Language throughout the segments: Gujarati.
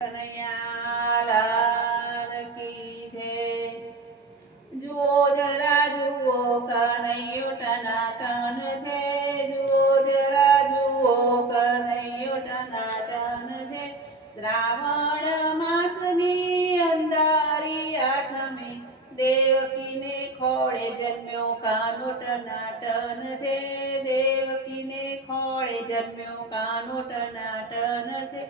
કનૈયા લાલ કી જય। જુઓ જરા જુઓ કનૈયો ટનાટન છે, જુઓ જરા જુઓ કનૈયો ટનાટન છે। શ્રાવણ માસની અંધારી આઠમે દેવકીને ખોળે જન્મ્યો કાનો ટનાટન છે, દેવકીને ખોળે જન્મ્યો કાનો ટનાટન છે।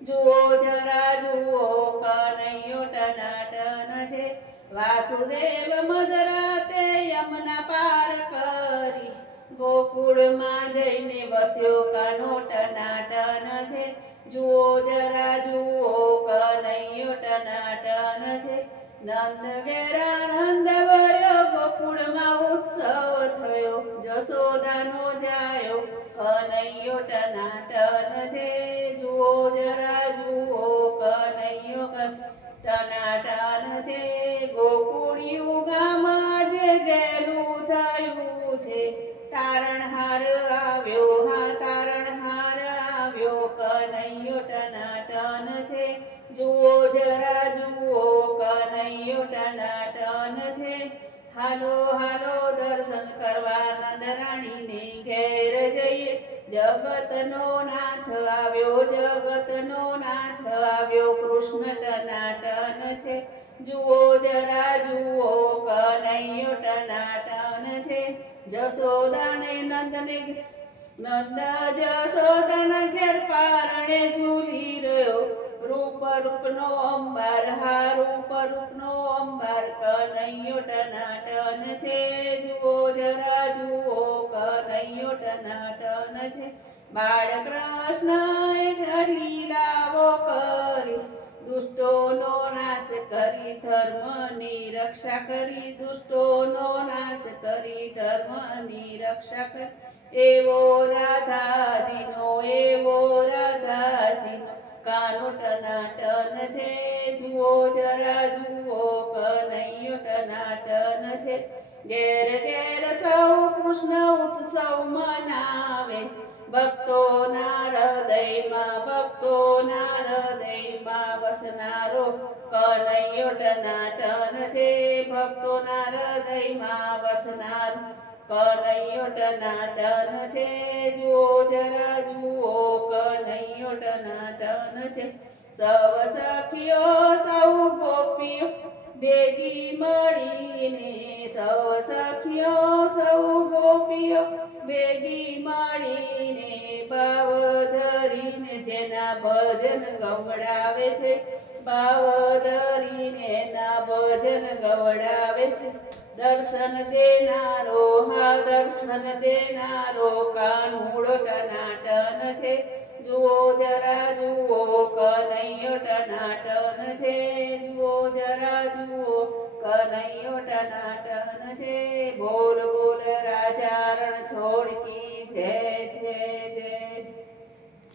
જુઓ જરા જુઓ કનૈયો ટનાટન છે। વાસુદેવ મધરાતે યમુના પાર કરી ગોકુળમાં જઈને વસ્યો કાનો ટનાટન છે। જુઓ જરા જુઓ કનૈયો ટનાટન છે। નંદ ઘેરા નંદ વર્યો ગોકુળમાં ઉત્સવ થયો, જશોદાનો જાયો કનૈયો ટનાટન છે। જુઓ જરા જુઓ કનૈયો ટનાટન છે। ગોકુળિયું ગામ આજે ગેલું થયું છે, તારણહાર આવ્યો, હા તારણહાર આવ્યો કનૈયો ટનાટન છે। જુઓ જરા જુઓ કનૈયો ટનાટન છે। હાલો હાલો દર્શન કરવા નંદરાણીને ઘેર જઈએ, જગતનો નાથ આવ્યો, જગતનો નાથ આવ્યો કૃષ્ણ ટનાટન છે। જુઓ જરા જુઓ કનૈયો ટનાટન છે। જશોદાને નંદને નંદ જશોદાના ઘેર પારણે ઝૂલી રહ્યો, રૂપ રૂપનો અંબાર, હા રૂપ રૂપનો અંબાર કનૈયો ટનાટન છે। જુઓ જરા જુઓ કનૈયો ટનાટન છે। બાળકૃષ્ણએ લીલાઓ કરી, દુષ્ટોનો નાશ કરી ધર્મની રક્ષા કરી, દુષ્ટોનો નાશ કરી ધર્મની રક્ષા કરી। એવો રાધાજીનો કાનો ટનાટન છે। જુઓ જરા જુઓ કનૈયો ટનાટન છે। ઘેર ઘેર સૌ કૃષ્ણ ઉત્સવ મનાવે, ભક્તોના હૃદયમાં વસનારો કનૈયો ટનાટન છે। ભક્તોના હૃદયમાં વસનારો કનૈયો ટનાટન છે। જુઓ જરા જુઓ કનૈયો ટનાટન છે। સૌ સખીઓ સૌ ગોપીઓ ભેગી મળીને, સૌ સખીઓ સૌ ગોપીઓ ભેગી મળીને ભાવ ધરીને જેના ભજન ગવડાવે છે, ભાવ ધરીને એના ભજન ગવડાવે છે। દર્શન દેનારો, હા દર્શન દેનારો કાનુડો ટનાટન છે। જુઓ જરા જુઓ કનૈયો ટનાટન છે। જુઓ જરા જુઓ કનૈયો ટનાટન છે। બોલ બોલ રાજા રણ છોડ કી જય જય જય।